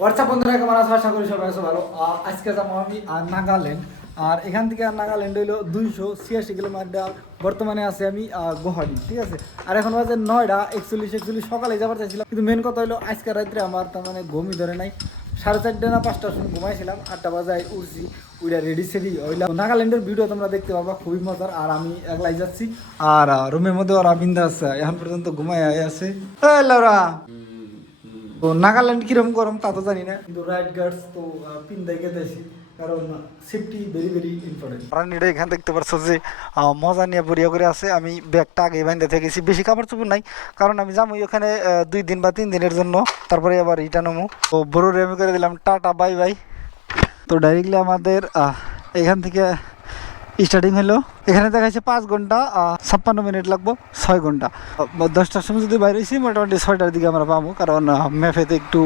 WhatsApp বন্ধুরা কেমন আছো? আশা করি সবাই আছো ভালো। আজকে যাবো আমি নাগাল্যান্ড। আর এখান থেকে নাগাল্যান্ড হইলো 286 কিলোমিটার। বর্তমানে আছে আমি গুয়াহাটি, ঠিক আছে। আর এখন বাজে 9টা 41 সকালে যাবার চাইছিলাম, কিন্তু মেন কথা হলো আজকে রাত্রে আমার তার মানে ঘুমই ধরে নাই। 4:30 না 5টার সময় ঘুমাইছিলাম, 8টা বাজায় উঠছি, উইটা রেডি সেডি হইলাম। নাগাল্যান্ডের ভিডিও তোমরা দেখতে পাবা, খুবই মজার। আর আমি একলাই যাচ্ছি, আর রুমের মধ্যে ওরা বিন্দাস এখন পর্যন্ত ঘুমাই আছে। লাউরা, তো নাগাল্যান্ড কিরকম গরম তা তো জানি না, কিন্তু রাইট গার্ডস তো পিন্দাই গেতেছি, কারণ সেফটি ভেরি ভেরি ইম্পর্টেন্ট। রানিটা এখানে দেখতে পাচ্ছ যে মজা নিয়ে বড়িয়া করে আছে। আমি ব্যাগটা আগে বাইন্ধে থেকেছি, বেশি কাপড় চোপড় নাই, কারণ আমি যাবো ওখানে 2 দিন বা 3 দিনের জন্য, তারপরে আবার রিটার্ন হবো। তো বড়োরে আমি করে দিলাম টাটা বাই বাই। তো ডাইরেক্টলি আমাদের এখান থেকে স্টার্টিং হলো, এখানে দেখাচ্ছে 5 ঘন্টা 56 মিনিট লাগবো, 6 ঘন্টা। 10টার সময় যদি বাইরে হয়েছি মোটামুটি 6টার দিকে আমরা পাবো, কারণ ম্যাপেতে একটু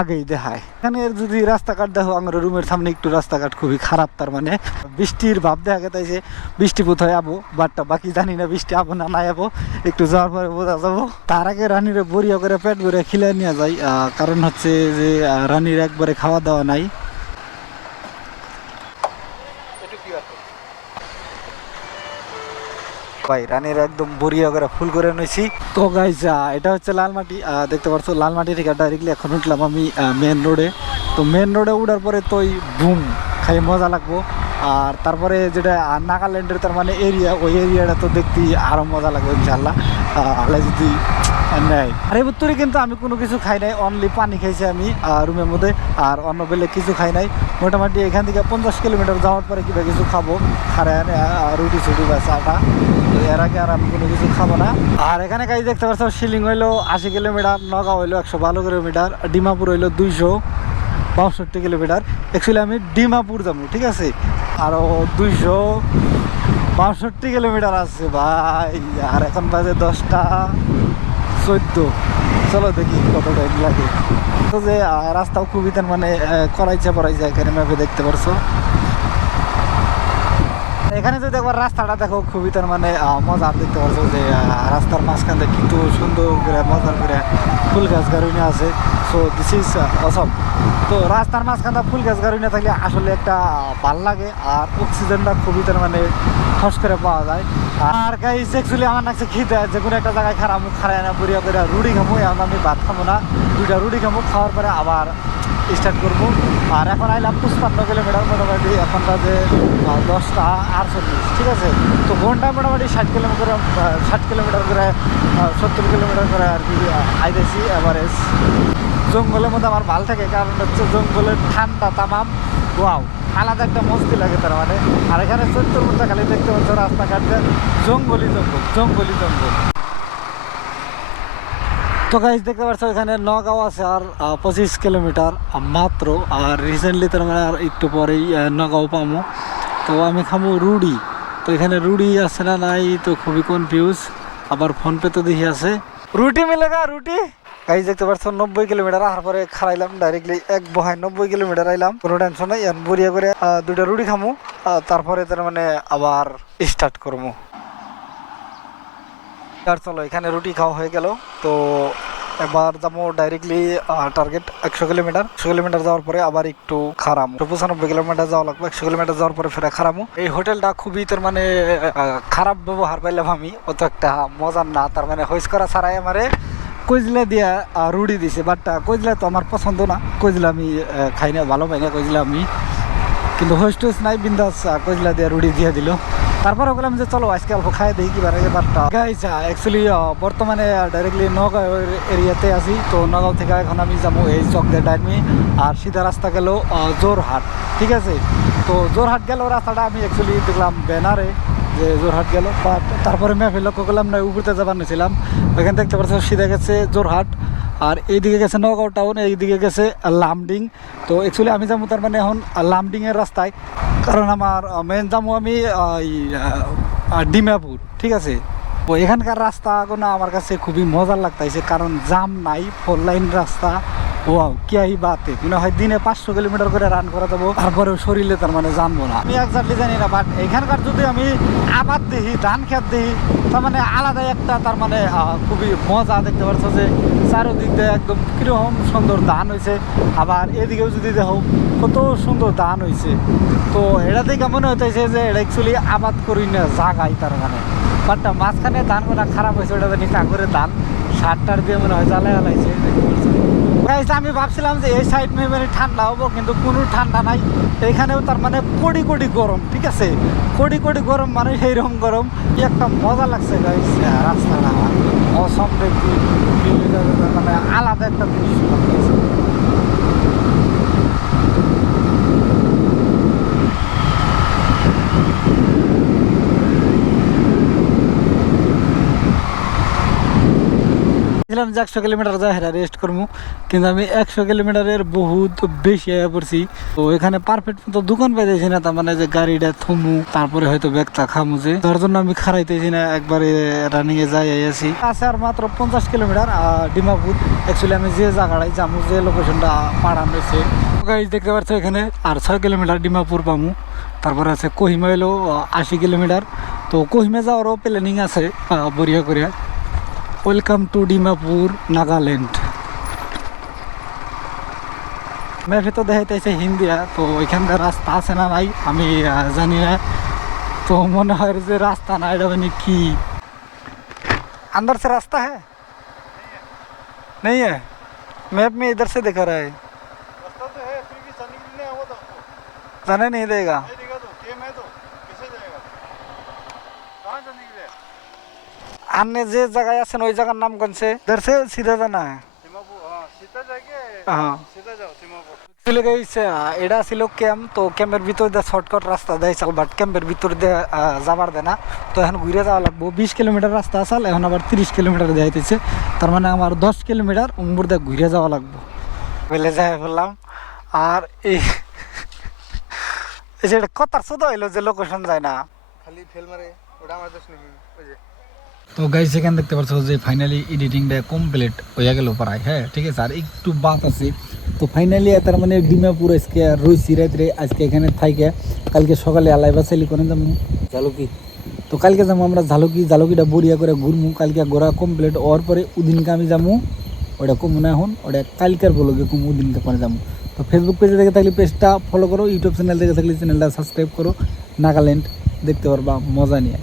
আগেই দেখায়। এখানে যদি রাস্তাঘাট দেখো, আমার রুমের সামনে একটু রাস্তাঘাট খুবই খারাপ, তার মানে বৃষ্টির ভাব দেখা গেছে বৃষ্টি কোথায় আবো, বাট বাকি জানি না বৃষ্টি আবো না নাই আবো, একটু যাওয়ার পরে বোঝা যাবো। তার আগে রানীরে বড়িয়া করে পেট ভরে খিলে নিয়ে যায়, কারণ হচ্ছে যে রানীর একবারে খাওয়া দাওয়া নাই। ভাই রানীর একদম বড়িয়া করে ফুল করে নিয়েছি। তো গাইস এটা হচ্ছে লালমাটি, দেখতে পাচ্ছ লালমাটি থেকে ডাইরেক্টলি এখন উঠলাম আমি মেন রোডে। তো মেন রোডে উঠার পরে তো বুম খাই মজা লাগবো। আর তারপরে যেটা নাগাল্যান্ডের তার মানে এরিয়া, ওই এরিয়াটা তো দেখতে আরো মজা লাগবে ইনশাল্লাহ, আল্লাহ যদি নেয়। আর এই উত্তরে কিন্তু আমি কোনো কিছু খাই নাই, অনলি পানি খাইছি আমি রুমের মধ্যে, আর অন্য বেলে কিছু খাই নাই। মোটামুটি এখান থেকে 50 কিলোমিটার যাওয়ার পরে কিবা কিছু খাবো, খারায় রুটি ছুটি বা চাটা। তো এর আগে আর আমি কোনো কিছু খাবো না। আর এখানে গাড়ি দেখতে পাচ্ছ শিলিং হইলো 80 কিলোমিটার, নগাঁও হইলো 112 কিলোমিটার, ডিমাপুর হইলো 262 কিলোমিটার। অ্যাকচুয়ালি আমি ডিমাপুর যাবো, ঠিক আছে। আরও 262 কিলোমিটার আছে ভাই। আর এখন বাজে 10টা 14। চলো দেখি কত টাইম লাগে। তো যে রাস্তাও খুবই তার মানে করাইছে পড়াইছে, এখানে ম্যাপে দেখতে পারছো। এখানে যদি একবার রাস্তাটা দেখো, খুবই তার মানে মজার, দেখতে পাচ্ছ যে রাস্তার মাঝখান থেকে কিন্তু সুন্দর করে মজার করে ফুল গাছ গাড়ি আছে। সো দিস ইজ অসম। তো রাস্তার মাঝখানটা ফুল গাছ গাড়ি থাকলে আসলে একটা ভাল লাগে, আর অক্সিজেনটা খুবই তার মানে খস করে পাওয়া যায়। আর গাইস অ্যাকচুয়ালি আমার নাকছে খিদে, যে কোনো একটা জায়গায় খারাপ খারায় না বুড়িয়া করে রুটি খামো। এখন আমি ভাত খাবো না, 2টা রুটি খাবো, খাওয়ার পরে আবার স্টার্ট করবো। আর এখন আইলাম 55 কিলোমিটার, মোটামুটি এখন বাজে 10টা 48, ঠিক আছে। তো ঘন্টায় মোটামুটি 60 কিলোমিটার করে 70 কিলোমিটার করে আর কি আইতেছি অ্যাভারেজ। জঙ্গলের মধ্যে আমার ভালো থাকে, কারণ হচ্ছে জঙ্গলের ঠান্ডা তামাম ওয়াও, আলাদা একটা মস্তি লাগে তার মানে। আর এখানে 70 মধ্যে খালি দেখতে পাচ্ছ রাস্তাঘাটে জঙ্গলই জঙ্গল, জঙ্গলই জঙ্গল। তো গাইজ দেখতে পাচ্ছ এখানে নগাঁও আছে আর 25 কিলোমিটার মাত্র। আর রিসেন্টলি তার মানে আর একটু পরেই নগাঁও পাবো। তো আমি খাবো রুটি। তো এখানে রুটি আছে না নাই তো খুবই কনফিউজ। আবার ফোনপে তো দেখি আছে, রুটি মিলেগা রুটি। গাইজ দেখতে পাচ্ছ 90 কিলোমিটার আসার পরে খারাইলাম ডাইরেক্টলি এক বহায় 90 কিলোমিটার আইলাম, কোনো টেনশন নাই। আর বড়িয়া করে 2টা রুটি খামো, তারপরে তার মানে আবার স্টার্ট করবো। আর চলো এখানে রুটি খাওয়া হয়ে গেল। তো এবার যাবো ডাইরেক্টলি টার্গেট 100 কিলোমিটার। 100 কিলোমিটার যাওয়ার পরে আবার একটু খারাম, 95 কিলোমিটার যাওয়া লাগবে। 100 কিলোমিটার যাওয়ার পরে ফেরা খারামো। এই হোটেলটা খুবই তার মানে খারাপ ব্যবহার পাইলাম আমি, অত একটা মজার না। তার মানে হইস করা ছাড়াই আমারে কইজলা দিয়া রুটি দিছে, বাট কইজলা তো আমার পছন্দ না। কইজলা আমি খাই না, ভালো পাই না কইজলা আমি, কিন্তু হোস্ট টোস্ট নাই, বিন্দাস কইজলা দিয়া রুটি দিয়ে দিল। তারপরে বললাম যে চলো আজকে অল্প খাই দেখি কি বারে বারটা। গাইস অ্যাকচুয়ালি বর্তমানে ডাইরেক্টলি নগাঁও এরিয়াতে আছি। তো নগাঁও থেকে এখন আমি যাবো এই চক দিয়ে ডাইমি, আর সিধা রাস্তা গেল জোরহাট, ঠিক আছে। তো জোরহাট গেল রাস্তাটা আমি অ্যাকচুয়ালি দেখলাম ব্যানারে যে জোরহাট গেল, বাট তারপরে ম্যাপে লক্ষ্য করলাম না, উপরতে যাবার নিয়েছিলাম। ওইখানে দেখতে পাচ্ছ সিধা গেছে জোরহাট, আর এইদিকে গেছে নগাঁও টাউন, এইদিকে গেছে লামডিং। তো অ্যাকচুয়ালি আমি যাবো তার মানে এখন লামডিংয়ের রাস্তায়, কারণ আমার মেন যাবো আমি ডিমাপুর, ঠিক আছে। তো এখানকার রাস্তাগুলো আমার কাছে খুবই মজার লাগতেছে, কারণ জাম নাই, 4 লাইন রাস্তা, ওয়াও কি বাত মনে হয় দিনে 500 কিলোমিটার করে রান করা যাবো, তারপরেও শরীরে তার মানে জানবো না। আমি একজাক্টলি জানি না, বাট এখানকার যদি আমি আবাদ দেখি, ধান খেত দেখি, তার মানে আলাদাই একটা তার মানে খুবই মজা। দেখতে পাচ্ছ যে চারোদিক দিয়ে একদম কিরকম সুন্দর ধান হয়েছে, আবার এদিকেও যদি দেখো কত সুন্দর ধান হয়েছে। তো এটা দেখে মনে হইতেছে যে এটা অ্যাকচুয়ালি আবাদ করি না জাগাই তার মানে, বাট মাঝখানে ধান গোনা খারাপ হয়েছে, ওটা জানি কাগরের ধান সারটার দিয়ে মনে হয় জ্বালাই জ্বালাইছে। আমি ভাবছিলাম যে এই সাইড মানে ঠান্ডা হবো, কিন্তু কোনো ঠান্ডা নাই। এখানেও তার মানে কোটি কোটি গরম, ঠিক আছে, কোটি কোটি গরম মানে সেইরকম গরম। কি একটা মজা লাগছে গাইস রাস্তাটা, অসমৃদ্ধি মানে আলাদা একটা জিনিস লাগতেছে। যে 100 কিলোমিটার যায় হেরা রেস্ট করবো, কিন্তু আমি 100 কিলোমিটারের বহুত বেশি আয়া পড়ছি। তো এখানে পারফেক্ট মতো দোকান পাইতেছি না, তার মানে যে গাড়িটা থমু তারপরে হয়তো ব্যাগটা খামু, যে তার জন্য আমি খারাইতেছি না, একবারে রানিং এ যাই আছি। আছে আর মাত্র 50 কিলোমিটার ডিমাপুর। অ্যাকচুয়ালি আমি যে জায়গাটায় যাবো, যে লোকেশনটা পাড়ান রয়েছে গাইজ দেখতে পাচ্ছ এখানে, আর 6 কিলোমিটার ডিমাপুর পামু। তারপরে আছে কোহিমা এলো 80 কিলোমিটার। তো কোহিমা যাওয়ারও প্ল্যানিং আছে বরিয়া করিয়া। Welcome to Dimapur, Nagaland. ম্যাপে তো দেখাইতেছে হিন্দিয়া, তো ওইখানকার রাস্তা আছে না নাই আমি জানি না। তো মনে হয় যে রাস্তা না, এটা মানে কি अंदर से रास्ता है? नहीं है, मैप में इधर से दिखा रहा है। रास्ता तो है, फिर भी जाने के लिए आवाज आपको जाने नहीं देगा। नहीं देगा तो गेम है, तो कैसे जाएगा? कहाँ जाने के लिए? अन्य जे जगह आছেন ওই জায়গার নাম কোন से? इधर से सीधा जाना है। दिमापुर, हाँ सीधा जाके हाँ सीधा जाओ दिमापुर। চলে গেছে। এটা ছিল ক্যাম্প, তো ক্যাম্পের ভিতর দিয়ে শর্টকাট রাস্তা দেয় চাল, বাট ক্যাম্পের ভিতর দিয়ে যাবার দেয় না। তো এখন ঘুরে যাওয়া লাগবো। 20 কিলোমিটার রাস্তা আসাল, এখন আবার 30 কিলোমিটার যাইতেছে, তার মানে আমার 10 কিলোমিটার উম্বুর দিয়ে ঘুরে যাওয়া লাগবো। বলে যাই বললাম। আর এই যে কথার শুধু হইলো যে লোকেশন যায় না, খালি ফেল মারে, ওটা আমার দোষ নেই। ওই যে তো গাইস এখানে দেখতে পাচ্ছ যে ফাইনালি এডিটিংটা কমপ্লিট হয়ে গেল প্রায়। হ্যাঁ ঠিক আছে, আর একটু বাত আছে। তো ফাইনালি তার মানে ডিমাপুর আজকে রয়েছি রাত্রে, আজকে এখানে থাইকে কালকে সকালে আলাই বাসাইলি করে যাবো ঝালুকি। তো কালকে যাবো আমরা ঝালুকি, ঝালুকিটা বড়িয়া করে ঘুরমু। কালকে ঘোরা কমপ্লিট হওয়ার পরে ওদিনকে আমি যাবো, ওটা কমু না এখন, ওটা কালকার বলো গিয়ে কমু, ওদিনকে পরে যাবো। তো ফেসবুক পেজে দেখে থাকলে পেজটা ফলো করো, ইউটিউব চ্যানেল দেখে থাকলে চ্যানেলটা সাবস্ক্রাইব করো। নাগাল্যান্ড দেখতে পারবা মজা নিয়ে।